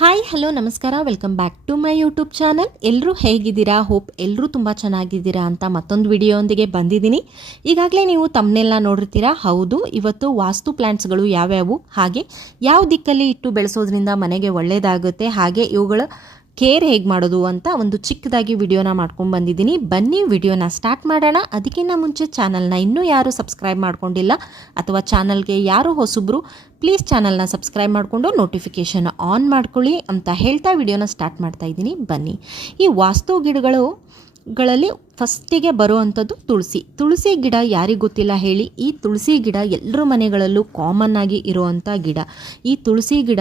Hi hello ನಮಸ್ಕಾರ. Welcome back to my YouTube channel ಎಲ್ಲರೂ ಹೇಗಿದ್ದೀರಾ? ಹೋಪ್ ಎಲ್ಲರೂ ತುಂಬ ಚೆನ್ನಾಗಿದ್ದೀರಾ ಅಂತ ಮತ್ತೊಂದು ವಿಡಿಯೋಂದಿಗೆ ಬಂದಿದ್ದೀನಿ. ಈಗಾಗಲೇ ನೀವು ತಮ್ಮನೆಲ್ಲ ನೋಡಿರ್ತೀರಾ? ಹೌದು, ಇವತ್ತು ವಾಸ್ತು ಪ್ಲ್ಯಾಂಟ್ಸ್ಗಳು ಯಾವ್ಯಾವು? ಹಾಗೆ, ಯಾವ ದಿಕ್ಕಲ್ಲಿ ಇಟ್ಟು ಬೆಳೆಸೋದ್ರಿಂದ ಮನೆಗೆ ಒಳ್ಳೆಯದಾಗುತ್ತೆ ಹಾಗೆ ಇವುಗಳ ಕೇರ್ ಹೇಗೆ ಮಾಡೋದು ಅಂತ ಒಂದು ಚಿಕ್ಕದಾಗಿ ವಿಡಿಯೋನ ಮಾಡ್ಕೊಂಡು ಬಂದಿದ್ದೀನಿ. ಬನ್ನಿ ವಿಡಿಯೋನ ಸ್ಟಾರ್ಟ್ ಮಾಡೋಣ. ಅದಕ್ಕಿಂತ ಮುಂಚೆ ಚಾನಲ್ನ ಇನ್ನೂ ಯಾರು ಸಬ್ಸ್ಕ್ರೈಬ್ ಮಾಡ್ಕೊಂಡಿಲ್ಲ ಅಥವಾ ಚಾನಲ್ಗೆ ಯಾರು ಹೊಸಬ್ರು, ಪ್ಲೀಸ್ ಚಾನಲ್ನ ಸಬ್ಸ್ಕ್ರೈಬ್ ಮಾಡಿಕೊಂಡು ನೋಟಿಫಿಕೇಷನ್ ಆನ್ ಮಾಡ್ಕೊಳ್ಳಿ ಅಂತ ಹೇಳ್ತಾ ವಿಡಿಯೋನ ಸ್ಟಾರ್ಟ್ ಮಾಡ್ತಾ ಇದ್ದೀನಿ. ಬನ್ನಿ. ಈ ವಾಸ್ತು ಗಿಡಗಳು, ಗಳಲ್ಲಿ ಫಸ್ಟಿಗೆ ಬರುವಂಥದ್ದು ತುಳಸಿ. ತುಳಸಿ ಗಿಡ ಯಾರಿಗೆ ಗೊತ್ತಿಲ್ಲ ಹೇಳಿ. ಈ ತುಳಸಿ ಗಿಡ ಎಲ್ಲರ ಮನೆಗಳಲ್ಲೂ ಕಾಮನ್ ಆಗಿ ಇರುವಂಥ ಗಿಡ. ಈ ತುಳಸಿ ಗಿಡ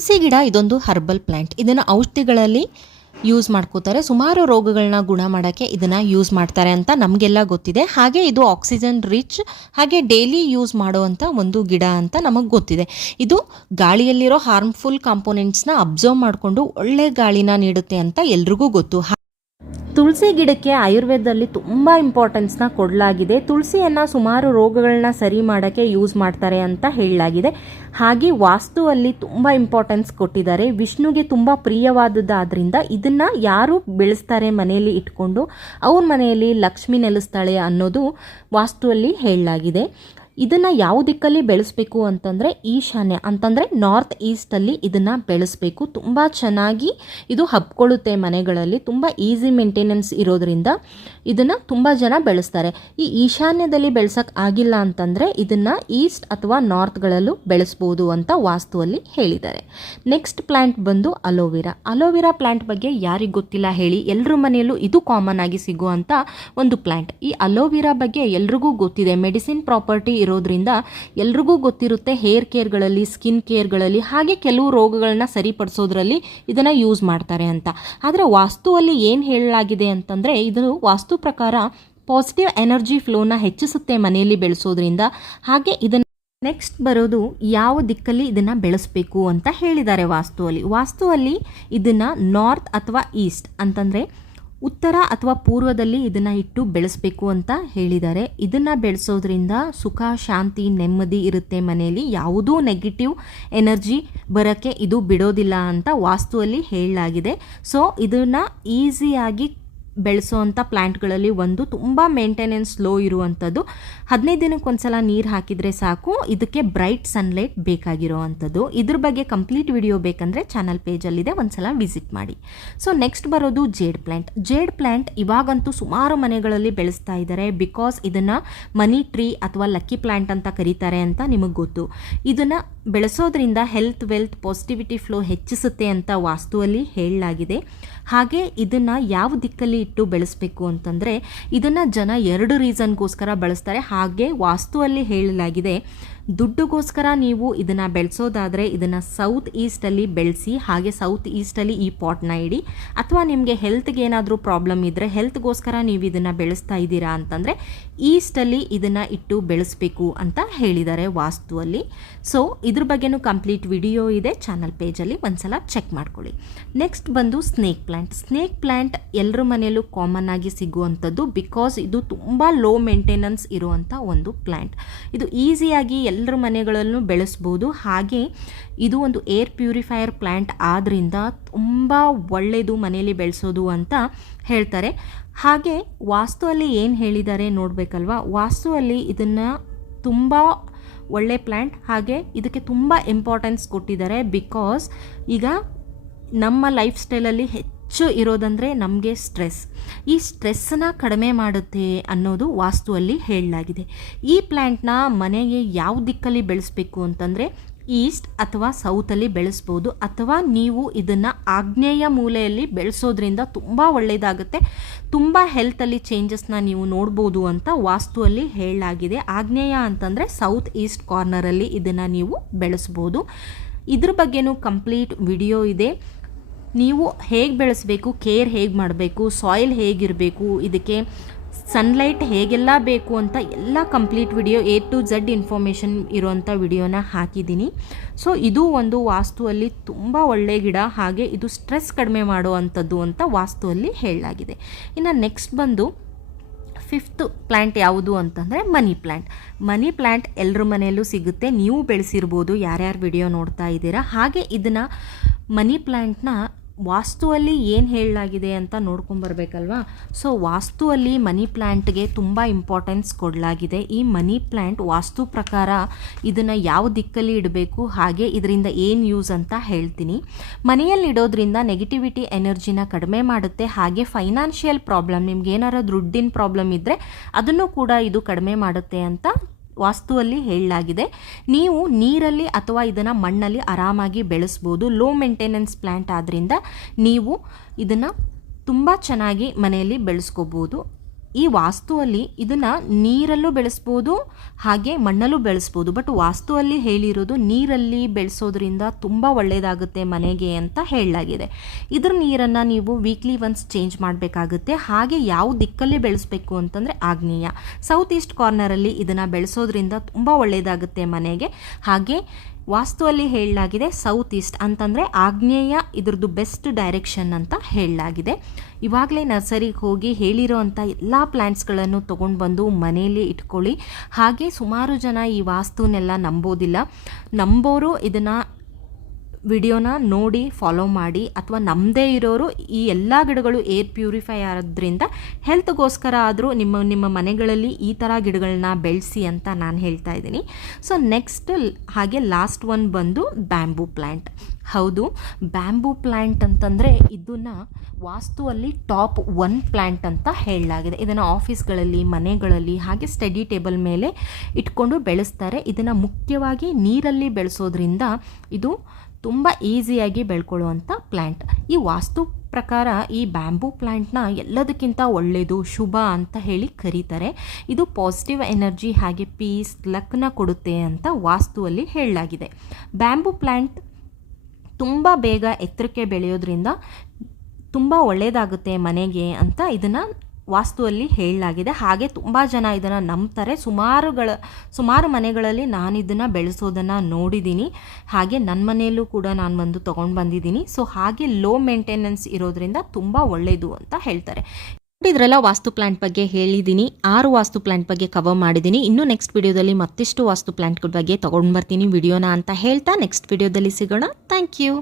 ತುಳಸಿ ಗಿಡ ಇದೊಂದು ಹರ್ಬಲ್ ಪ್ಲ್ಯಾಂಟ್ ಇದನ್ನು ಔಷಧಿಗಳಲ್ಲಿ ಯೂಸ್ ಮಾಡ್ಕೋತಾರೆ. ಸುಮಾರು ರೋಗಗಳನ್ನ ಗುಣ ಮಾಡೋಕ್ಕೆ ಇದನ್ನು ಯೂಸ್ ಮಾಡ್ತಾರೆ ಅಂತ ನಮಗೆಲ್ಲ ಗೊತ್ತಿದೆ. ಹಾಗೆ ಇದು ಆಕ್ಸಿಜನ್ ರಿಚ್ ಹಾಗೆ ಡೈಲಿ ಯೂಸ್ ಮಾಡುವಂಥ ಒಂದು ಗಿಡ ಅಂತ ನಮಗೆ ಗೊತ್ತಿದೆ. ಇದು ಗಾಳಿಯಲ್ಲಿರೋ ಹಾರ್ಮ್ಫುಲ್ ಕಾಂಪೋನೆಂಟ್ಸ್ನ ಅಬ್ಸರ್ವ್ ಮಾಡಿಕೊಂಡು ಒಳ್ಳೆ ಗಾಳಿನ ನೀಡುತ್ತೆ ಅಂತ ಎಲ್ರಿಗೂ ಗೊತ್ತು. ತುಳಸಿ ಗಿಡಕ್ಕೆ ಆಯುರ್ವೇದದಲ್ಲಿ ತುಂಬ ಇಂಪಾರ್ಟೆನ್ಸ್ನ ಕೊಡಲಾಗಿದೆ. ತುಳಸಿಯನ್ನು ಸುಮಾರು ರೋಗಗಳನ್ನ ಸರಿ ಮಾಡೋಕ್ಕೆ ಯೂಸ್ ಮಾಡ್ತಾರೆ ಅಂತ ಹೇಳಲಾಗಿದೆ. ಹಾಗೆ ವಾಸ್ತುವಲ್ಲಿ ತುಂಬ ಇಂಪಾರ್ಟೆನ್ಸ್ ಕೊಟ್ಟಿದ್ದಾರೆ. ವಿಷ್ಣುಗೆ ತುಂಬ ಪ್ರಿಯವಾದದ್ದಾದ್ರಿಂದ ಇದನ್ನು ಯಾರು ಬೆಳೆಸ್ತಾರೆ ಮನೆಯಲ್ಲಿ ಇಟ್ಕೊಂಡು, ಅವ್ರ ಮನೆಯಲ್ಲಿ ಲಕ್ಷ್ಮಿ ನೆಲೆಸ್ತಾಳೆ ಅನ್ನೋದು ವಾಸ್ತುವಲ್ಲಿ ಹೇಳಲಾಗಿದೆ. ಇದನ್ನು ಯಾವ ದಿಕ್ಕಲ್ಲಿ ಬೆಳೆಸಬೇಕು ಅಂತಂದರೆ ಈಶಾನ್ಯ, ಅಂತಂದರೆ ನಾರ್ತ್ ಈಸ್ಟಲ್ಲಿ ಇದನ್ನು ಬೆಳೆಸಬೇಕು. ತುಂಬ ಚೆನ್ನಾಗಿ ಇದು ಹಬ್ಕೊಳ್ಳುತ್ತೆ ಮನೆಗಳಲ್ಲಿ, ತುಂಬ ಈಸಿ ಮೇಂಟೆನೆನ್ಸ್ ಇರೋದ್ರಿಂದ ಇದನ್ನು ತುಂಬ ಜನ ಬೆಳೆಸ್ತಾರೆ. ಈ ಈಶಾನ್ಯದಲ್ಲಿ ಬೆಳೆಸೋಕ್ಕೆ ಆಗಿಲ್ಲ ಅಂತಂದರೆ ಇದನ್ನು ಈಸ್ಟ್ ಅಥವಾ ನಾರ್ತ್ಗಳಲ್ಲೂ ಬೆಳೆಸ್ಬೋದು ಅಂತ ವಾಸ್ತುವಲ್ಲಿ ಹೇಳಿದ್ದಾರೆ. ನೆಕ್ಸ್ಟ್ ಪ್ಲ್ಯಾಂಟ್ ಬಂದು aloe vera. Aloe vera plant ಬಗ್ಗೆ ಯಾರಿಗೆ ಗೊತ್ತಿಲ್ಲ ಹೇಳಿ ಎಲ್ಲರ ಮನೆಯಲ್ಲೂ ಇದು ಕಾಮನ್ ಆಗಿ ಸಿಗುವಂಥ ಒಂದು ಪ್ಲ್ಯಾಂಟ್ ಈ ಅಲೋವೆರಾ ಬಗ್ಗೆ ಎಲ್ರಿಗೂ ಗೊತ್ತಿದೆ. ಮೆಡಿಸಿನ್ ಪ್ರಾಪರ್ಟಿ ಇರೋದ್ರಿಂದ ಎಲ್ರಿಗೂ ಗೊತ್ತಿರುತ್ತೆ ಹೇರ್ ಕೇರ್ಗಳಲ್ಲಿ, ಸ್ಕಿನ್ ಕೇರ್ಗಳಲ್ಲಿ ಹಾಗೆ ಕೆಲವು ರೋಗಗಳನ್ನ ಸರಿಪಡಿಸೋದ್ರಲ್ಲಿ ಇದನ್ನು ಯೂಸ್ ಮಾಡ್ತಾರೆ ಅಂತ. ಆದರೆ ವಾಸ್ತುವಲ್ಲಿ ಏನು ಹೇಳಲಾಗಿದೆ ಅಂತಂದರೆ ಇದು ವಾಸ್ತು ಪ್ರಕಾರ ಪಾಸಿಟಿವ್ ಎನರ್ಜಿ ಫ್ಲೋನ ಹೆಚ್ಚಿಸುತ್ತೆ ಮನೆಯಲ್ಲಿ ಬೆಳೆಸೋದ್ರಿಂದ. ಹಾಗೆ ಇದನ್ನು ನೆಕ್ಸ್ಟ್ ಬರೋದು ಯಾವ ದಿಕ್ಕಲ್ಲಿ ಇದನ್ನು ಬೆಳೆಸಬೇಕು ಅಂತ ಹೇಳಿದ್ದಾರೆ ವಾಸ್ತುವಲ್ಲಿ. ವಾಸ್ತುವಲ್ಲಿ ಇದನ್ನು ನಾರ್ತ್ ಅಥವಾ ಈಸ್ಟ್ ಅಂತಂದರೆ ಉತ್ತರ ಅಥವಾ ಪೂರ್ವದಲ್ಲಿ ಇದನ್ನು ಇಟ್ಟು ಬೆಳೆಸಬೇಕು ಅಂತ ಹೇಳಿದ್ದಾರೆ. ಇದನ್ನು ಬೆಳೆಸೋದ್ರಿಂದ ಸುಖ, ಶಾಂತಿ, ನೆಮ್ಮದಿ ಇರುತ್ತೆ ಮನೆಯಲ್ಲಿ. ಯಾವುದೂ ನೆಗೆಟಿವ್ ಎನರ್ಜಿ ಬರೋಕ್ಕೆ ಇದು ಬಿಡೋದಿಲ್ಲ ಅಂತ ವಾಸ್ತುವಲ್ಲಿ ಹೇಳಲಾಗಿದೆ. ಸೊ ಇದನ್ನು ಈಸಿಯಾಗಿ ಬೆಳೆಸೋವಂಥ ಪ್ಲ್ಯಾಂಟ್ಗಳಲ್ಲಿ ಒಂದು ತುಂಬ ಮೇಂಟೆನೆನ್ಸ್ ಲೋ ಇರುವಂಥದ್ದು ಹದಿನೈದು ದಿನಕ್ಕೊಂದ್ಸಲ ನೀರು ಹಾಕಿದರೆ ಸಾಕು. ಇದಕ್ಕೆ ಬ್ರೈಟ್ ಸನ್ಲೈಟ್ ಬೇಕಾಗಿರೋ ಅಂಥದ್ದು ಇದ್ರ ಬಗ್ಗೆ ಕಂಪ್ಲೀಟ್ ವಿಡಿಯೋ ಬೇಕಂದರೆ ಚಾನಲ್ ಪೇಜಲ್ಲಿದೆ. ಒಂದ್ಸಲ ವಿಸಿಟ್ ಮಾಡಿ. ಸೊ, ನೆಕ್ಸ್ಟ್ ಬರೋದು ಜೇಡ್ ಪ್ಲ್ಯಾಂಟ್ ಜೇಡ್ ಪ್ಲ್ಯಾಂಟ್ ಇವಾಗಂತೂ ಸುಮಾರು ಮನೆಗಳಲ್ಲಿ ಬೆಳೆಸ್ತಾ ಇದ್ದಾರೆ ಬಿಕಾಸ್ ಇದನ್ನು ಮನಿ ಟ್ರೀ ಅಥವಾ ಲಕ್ಕಿ ಪ್ಲ್ಯಾಂಟ್ ಅಂತ ಕರೀತಾರೆ ಅಂತ ನಿಮಗೆ ಗೊತ್ತು. ಇದನ್ನು ಬೆಳೆಸೋದ್ರಿಂದ ಹೆಲ್ತ್ ವೆಲ್ತ್ ಪಾಸಿಟಿವಿಟಿ ಫ್ಲೋ ಹೆಚ್ಚಿಸುತ್ತೆ ಅಂತ ವಾಸ್ತುವಲ್ಲಿ ಹೇಳಲಾಗಿದೆ. ಹಾಗೆ ಇದನ್ನು ಯಾವ ದಿಕ್ಕಲ್ಲಿ ಇಟ್ಟು ಬೆಳೆಸಬೇಕು ಅಂತಂದರೆ ಇದನ್ನು ಜನ ಎರಡು ರೀಸನ್ಗೋಸ್ಕರ ಬಳಸ್ತಾರೆ. ಹಾಗೆ ವಾಸ್ತುವಲ್ಲಿ ಹೇಳಲಾಗಿದೆ ದುಡ್ಡುಗೋಸ್ಕರ ನೀವು ಇದನ್ನು ಬೆಳೆಸೋದಾದರೆ ಇದನ್ನು ಸೌತ್ ಈಸ್ಟಲ್ಲಿ ಬೆಳೆಸಿ, ಹಾಗೆ ಸೌತ್ ಈಸ್ಟಲ್ಲಿ ಈ ಪಾಟ್ನ ಇಡಿ. ಅಥವಾ ನಿಮಗೆ ಹೆಲ್ತ್ಗೆ ಏನಾದರೂ ಪ್ರಾಬ್ಲಮ್ ಇದ್ದರೆ ಹೆಲ್ತ್ಗೋಸ್ಕರ ನೀವು ಇದನ್ನು ಬೆಳೆಸ್ತಾ ಇದ್ದೀರಾ ಅಂತಂದರೆ ಈಸ್ಟಲ್ಲಿ ಇದನ್ನು ಇಟ್ಟು ಬೆಳೆಸಬೇಕು ಅಂತ ಹೇಳಿದ್ದಾರೆ ವಾಸ್ತುವಲ್ಲಿ. ಸೊ ಇದ್ರ ಬಗ್ಗೆನೂ ಕಂಪ್ಲೀಟ್ ವಿಡಿಯೋ ಇದೆ. ಚಾನಲ್ ಪೇಜಲ್ಲಿ ಒಂದ್ಸಲ ಚೆಕ್ ಮಾಡ್ಕೊಳ್ಳಿ. ನೆಕ್ಸ್ಟ್ ಬಂದು ಸ್ನೇಕ್ ಪ್ಲ್ಯಾಂಟ್ ಸ್ನೇಕ್ ಪ್ಲ್ಯಾಂಟ್ ಎಲ್ಲರ ಮನೆಯಲ್ಲೂ ಕಾಮನ್ ಆಗಿ ಸಿಗುವಂಥದ್ದು ಬಿಕಾಸ್ ಇದು ತುಂಬ ಲೋ ಮೇಂಟೆನೆನ್ಸ್ ಇರುವಂಥ ಒಂದು ಪ್ಲ್ಯಾಂಟ್ ಇದು ಈಸಿಯಾಗಿ ಎಲ್ಲರ ಮನೆಗಳಲ್ಲೂ ಬೆಳೆಸ್ಬೋದು. ಹಾಗೆ ಇದು ಒಂದು ಏರ್ ಪ್ಯೂರಿಫೈಯರ್ ಪ್ಲ್ಯಾಂಟ್ ಆದ್ದರಿಂದ ತುಂಬ ಒಳ್ಳೆಯದು ಮನೆಯಲ್ಲಿ ಬೆಳೆಸೋದು ಅಂತ ಹೇಳ್ತಾರೆ. ಹಾಗೆ ವಾಸ್ತುವಲ್ಲಿ ಏನು ಹೇಳಿದ್ದಾರೆ ನೋಡಬೇಕಲ್ವಾ? ವಾಸ್ತುವಲ್ಲಿ ಇದನ್ನು ತುಂಬ ಒಳ್ಳೆ ಪ್ಲ್ಯಾಂಟ್ ಹಾಗೆ ಇದಕ್ಕೆ ತುಂಬ ಇಂಪಾರ್ಟೆನ್ಸ್ ಕೊಟ್ಟಿದ್ದಾರೆ ಬಿಕಾಸ್ ಈಗ ನಮ್ಮ ಲೈಫ್ ಸ್ಟೈಲಲ್ಲಿ ಹೆಚ್ಚು ಇರೋದಂದರೆ ನಮಗೆ ಸ್ಟ್ರೆಸ್ ಈ ಸ್ಟ್ರೆಸ್ಸನ್ನು ಕಡಿಮೆ ಮಾಡುತ್ತೆ ಅನ್ನೋದು ವಾಸ್ತುವಲ್ಲಿ ಹೇಳಲಾಗಿದೆ. ಈ ಪ್ಲ್ಯಾಂಟ್ನ ಮನೆಗೆ ಯಾವ ದಿಕ್ಕಲ್ಲಿ ಬೆಳೆಸಬೇಕು ಅಂತಂದರೆ ಈಸ್ಟ್ ಅಥವಾ ಸೌತಲ್ಲಿ ಬೆಳೆಸ್ಬೋದು. ಅಥವಾ ನೀವು ಇದನ್ನು ಆಗ್ನೇಯ ಮೂಲೆಯಲ್ಲಿ ಬೆಳೆಸೋದ್ರಿಂದ ತುಂಬ ಒಳ್ಳೆಯದಾಗುತ್ತೆ ತುಂಬ ಹೆಲ್ತಲ್ಲಿ ಚೇಂಜಸ್ನ ನೀವು ನೋಡ್ಬೋದು ಅಂತ ವಾಸ್ತುವಲ್ಲಿ ಹೇಳಲಾಗಿದೆ. ಆಗ್ನೇಯ ಅಂತಂದರೆ ಸೌತ್ ಈಸ್ಟ್ ಕಾರ್ನರಲ್ಲಿ ಇದನ್ನು ನೀವು ಬೆಳೆಸ್ಬೋದು. ಇದ್ರ ಬಗ್ಗೆನೂ ಕಂಪ್ಲೀಟ್ ವಿಡಿಯೋ ಇದೆ. ನೀವು ಹೇಗೆ ಬೆಳೆಸಬೇಕು ಕೇರ್ ಹೇಗೆ ಮಾಡಬೇಕು ಸಾಯಿಲ್ ಹೇಗಿರಬೇಕು, ಇದಕ್ಕೆ ಸನ್ಲೈಟ್ ಹೇಗೆಲ್ಲ ಬೇಕು ಅಂತ ಎಲ್ಲ complete video A to Z information ಇರೋವಂಥ ವಿಡಿಯೋನ ಹಾಕಿದ್ದೀನಿ. ಸೊ ಇದು ಒಂದು ವಾಸ್ತುವಲ್ಲಿ ತುಂಬ ಒಳ್ಳೆಯ ಗಿಡ, ಹಾಗೆ ಇದು ಸ್ಟ್ರೆಸ್ ಕಡಿಮೆ ಮಾಡುವಂಥದ್ದು ಅಂತ ವಾಸ್ತುವಲ್ಲಿ ಹೇಳಲಾಗಿದೆ. ಇನ್ನು ನೆಕ್ಸ್ಟ್ ಬಂದು ಫಿಫ್ತ್ ಪ್ಲ್ಯಾಂಟ್ ಯಾವುದು ಅಂತಂದರೆ ಮನಿ ಪ್ಲ್ಯಾಂಟ್ ಮನಿ ಪ್ಲ್ಯಾಂಟ್ ಎಲ್ಲರ ಮನೆಯಲ್ಲೂ ಸಿಗುತ್ತೆ, ನೀವು ಬೆಳೆಸಿರ್ಬೋದು, ಯಾರ್ಯಾರು ವಿಡಿಯೋ ನೋಡ್ತಾ ಇದ್ದೀರಾ, ಹಾಗೆ ಇದನ್ನು ಮನಿ ಪ್ಲ್ಯಾಂಟ್ನ ವಾಸ್ತುವಲ್ಲಿ ಏನು ಹೇಳಲಾಗಿದೆ ಅಂತ ನೋಡ್ಕೊಂಬರ್ಬೇಕಲ್ವಾ ಸೊ ವಾಸ್ತುವಲ್ಲಿ ಮನಿ ಪ್ಲ್ಯಾಂಟ್ಗೆ ತುಂಬ ಇಂಪಾರ್ಟೆನ್ಸ್ ಕೊಡಲಾಗಿದೆ. ಈ ಮನಿ ಪ್ಲ್ಯಾಂಟ್ ವಾಸ್ತು ಪ್ರಕಾರ ಇದನ್ನು ಯಾವ ದಿಕ್ಕಲ್ಲಿ ಇಡಬೇಕು, ಹಾಗೆ ಇದರಿಂದ ಏನು ಯೂಸ್ ಅಂತ ಹೇಳ್ತೀನಿ. ಮನೆಯಲ್ಲಿ ಇಡೋದ್ರಿಂದ ನೆಗೆಟಿವಿಟಿ ಎನರ್ಜಿನ ಕಡಿಮೆ ಮಾಡುತ್ತೆ, ಹಾಗೆ ಫೈನಾನ್ಷಿಯಲ್ ಪ್ರಾಬ್ಲಮ್ ನಿಮ್ಗೆ ಏನಾರ ದುಡ್ಡಿನ ಪ್ರಾಬ್ಲಮ್ ಇದ್ದರೆ ಅದನ್ನು ಕೂಡ ಇದು ಕಡಿಮೆ ಮಾಡುತ್ತೆ ಅಂತ ವಾಸ್ತುವಲ್ಲಿ ಹೇಳಲಾಗಿದೆ. ನೀವು ನೀರಲ್ಲಿ ಅಥವಾ ಇದನ್ನು ಮಣ್ಣಲ್ಲಿ ಆರಾಮಾಗಿ ಬೆಳೆಸ್ಬೋದು. ಲೋ ಮೇಂಟೆನೆನ್ಸ್ ಪ್ಲ್ಯಾಂಟ್ ಆದ್ದರಿಂದ ನೀವು ಇದನ್ನು ತುಂಬ ಚೆನ್ನಾಗಿ ಮನೆಯಲ್ಲಿ ಬೆಳೆಸ್ಕೋಬೋದು. ಈ ವಾಸ್ತುವಲ್ಲಿ ಇದನ್ನು ನೀರಲ್ಲೂ ಬೆಳೆಸ್ಬೋದು, ಹಾಗೆ ಮಣ್ಣಲ್ಲೂ ಬೆಳೆಸ್ಬೋದು. ಬಟ್ ವಾಸ್ತುವಲ್ಲಿ ಹೇಳಿರೋದು ನೀರಲ್ಲಿ ಬೆಳೆಸೋದ್ರಿಂದ ತುಂಬ ಒಳ್ಳೆಯದಾಗುತ್ತೆ ಮನೆಗೆ ಅಂತ ಹೇಳಲಾಗಿದೆ. ಇದ್ರ ನೀರನ್ನು ನೀವು ವೀಕ್ಲಿ ಒನ್ಸ್ ಚೇಂಜ್ ಮಾಡಬೇಕಾಗುತ್ತೆ. ಹಾಗೆ ಯಾವ ದಿಕ್ಕಲ್ಲಿ ಬೆಳೆಸಬೇಕು ಅಂತಂದರೆ ಆಗ್ನೇಯ. ಸೌತ್ ಈಸ್ಟ್ ಕಾರ್ನರಲ್ಲಿ ಇದನ್ನು ಬೆಳೆಸೋದ್ರಿಂದ ತುಂಬ ಒಳ್ಳೆಯದಾಗುತ್ತೆ ಮನೆಗೆ. ಹಾಗೆ ವಾಸ್ತುವಲ್ಲಿ ಹೇಳಲಾಗಿದೆ ಸೌತ್ ಈಸ್ಟ್ ಅಂತಂದರೆ ಆಗ್ನೇಯ, ಇದ್ರದ್ದು ಬೆಸ್ಟ್ ಡೈರೆಕ್ಷನ್ ಅಂತ ಹೇಳಲಾಗಿದೆ. ಇವಾಗಲೇ ನರ್ಸರಿಗೆ ಹೋಗಿ ಹೇಳಿರೋ ಅಂಥ ಎಲ್ಲ ಪ್ಲ್ಯಾಂಟ್ಸ್ಗಳನ್ನು ತೊಗೊಂಡು ಬಂದು ಮನೆಯಲ್ಲಿ ಇಟ್ಕೊಳ್ಳಿ. ಹಾಗೆ ಸುಮಾರು ಜನ ಈ ವಾಸ್ತುನೆಲ್ಲ ನಂಬೋದಿಲ್ಲ. ನಂಬೋರು ಇದನ್ನು ವಿಡಿಯೋನ ನೋಡಿ ಫಾಲೋ ಮಾಡಿ ಅಥವಾ ನಮ್ಮದೇ ಇರೋರು ಈ ಎಲ್ಲ ಗಿಡಗಳು ಏರ್ ಪ್ಯೂರಿಫೈ ಆದ್ರಿಂದ ಹೆಲ್ತ್ಗೋಸ್ಕರ ಆದರೂ ನಿಮ್ಮ ನಿಮ್ಮ ಮನೆಗಳಲ್ಲಿ ಈ ಥರ ಗಿಡಗಳನ್ನ ಬೆಳೆಸಿ ಅಂತ ನಾನು ಹೇಳ್ತಾ ಇದ್ದೀನಿ. ಸೊ ನೆಕ್ಸ್ಟ್ ಹಾಗೆ ಲಾಸ್ಟ್ ಒನ್ ಬಂದು ಬ್ಯಾಂಬೂ ಪ್ಲ್ಯಾಂಟ್ ಹೌದು ಬ್ಯಾಂಬೂ ಪ್ಲ್ಯಾಂಟ್ ಅಂತಂದರೆ ಇದನ್ನು ವಾಸ್ತುವಲ್ಲಿ ಟಾಪ್ ಒನ್ ಪ್ಲ್ಯಾಂಟ್ ಅಂತ ಹೇಳಲಾಗಿದೆ. ಇದನ್ನು ಆಫೀಸ್ಗಳಲ್ಲಿ ಮನೆಗಳಲ್ಲಿ ಹಾಗೆ ಸ್ಟಡಿ ಟೇಬಲ್ ಮೇಲೆ ಇಟ್ಕೊಂಡು ಬೆಳೆಸ್ತಾರೆ. ಇದನ್ನು ಮುಖ್ಯವಾಗಿ ನೀರಲ್ಲಿ ಬೆಳೆಸೋದ್ರಿಂದ ಇದು ತುಂಬ ಈಸಿಯಾಗಿ ಬೆಳ್ಕೊಳ್ಳುವಂಥ ಪ್ಲ್ಯಾಂಟ್ ಈ ವಾಸ್ತು ಪ್ರಕಾರ ಈ ಬ್ಯಾಂಬೂ ಪ್ಲ್ಯಾಂಟ್ನ ಎಲ್ಲದಕ್ಕಿಂತ ಒಳ್ಳೆಯದು, ಶುಭ ಅಂತ ಹೇಳಿ ಕರೀತಾರೆ. ಇದು ಪಾಸಿಟಿವ್ ಎನರ್ಜಿ ಹಾಗೆ ಪೀಸ್, ಲಕ್ನ ಕೊಡುತ್ತೆ ಅಂತ ವಾಸ್ತುವಲ್ಲಿ ಹೇಳಲಾಗಿದೆ. ಬ್ಯಾಂಬೂ ಪ್ಲ್ಯಾಂಟ್ ತುಂಬ ಬೇಗ ಎತ್ತರಕ್ಕೆ ಬೆಳೆಯೋದ್ರಿಂದ ತುಂಬ ಒಳ್ಳೆಯದಾಗುತ್ತೆ ಮನೆಗೆ ಅಂತ ಇದನ್ನು ವಾಸ್ತುವಲ್ಲಿ ಹೇಳಲಾಗಿದೆ. ಹಾಗೆ ತುಂಬ ಜನ ಇದನ್ನು ನಂಬ್ತಾರೆ. ಸುಮಾರುಗಳ ಸುಮಾರು ಮನೆಗಳಲ್ಲಿ ನಾನು ಇದನ್ನು ಬೆಳೆಸೋದನ್ನು ನೋಡಿದ್ದೀನಿ ಹಾಗೆ ನನ್ನ ಮನೆಯಲ್ಲೂ ಕೂಡ ನಾನು ಒಂದು ತೊಗೊಂಡು ಬಂದಿದ್ದೀನಿ ಸೊ ಹಾಗೆ ಲೋ ಮೇಂಟೆನೆನ್ಸ್ ಇರೋದ್ರಿಂದ ತುಂಬ ಒಳ್ಳೆಯದು ಅಂತ ಹೇಳ್ತಾರೆ. ನೋಡಿದ್ರಲ್ಲ ವಾಸ್ತು ಪ್ಲಾಂಟ್ ಬಗ್ಗೆ ಹೇಳಿದ್ದೀನಿ ಆರು ವಾಸ್ತು ಪ್ಲಾಂಟ್ ಬಗ್ಗೆ ಕವರ್ ಮಾಡಿದ್ದೀನಿ ಇನ್ನು ನೆಕ್ಸ್ಟ್ ವಿಡಿಯೋದಲ್ಲಿ ಮತ್ತಿಷ್ಟು ವಾಸ್ತು ಪ್ಲಾಂಟ್ಗಳ ಬಗ್ಗೆ ತೊಗೊಂಡು ಬರ್ತೀನಿ. ವಿಡಿಯೋನ ಅಂತ ಹೇಳ್ತಾ ನೆಕ್ಸ್ಟ್ ವಿಡಿಯೋದಲ್ಲಿ ಸಿಗೋಣ. Thank you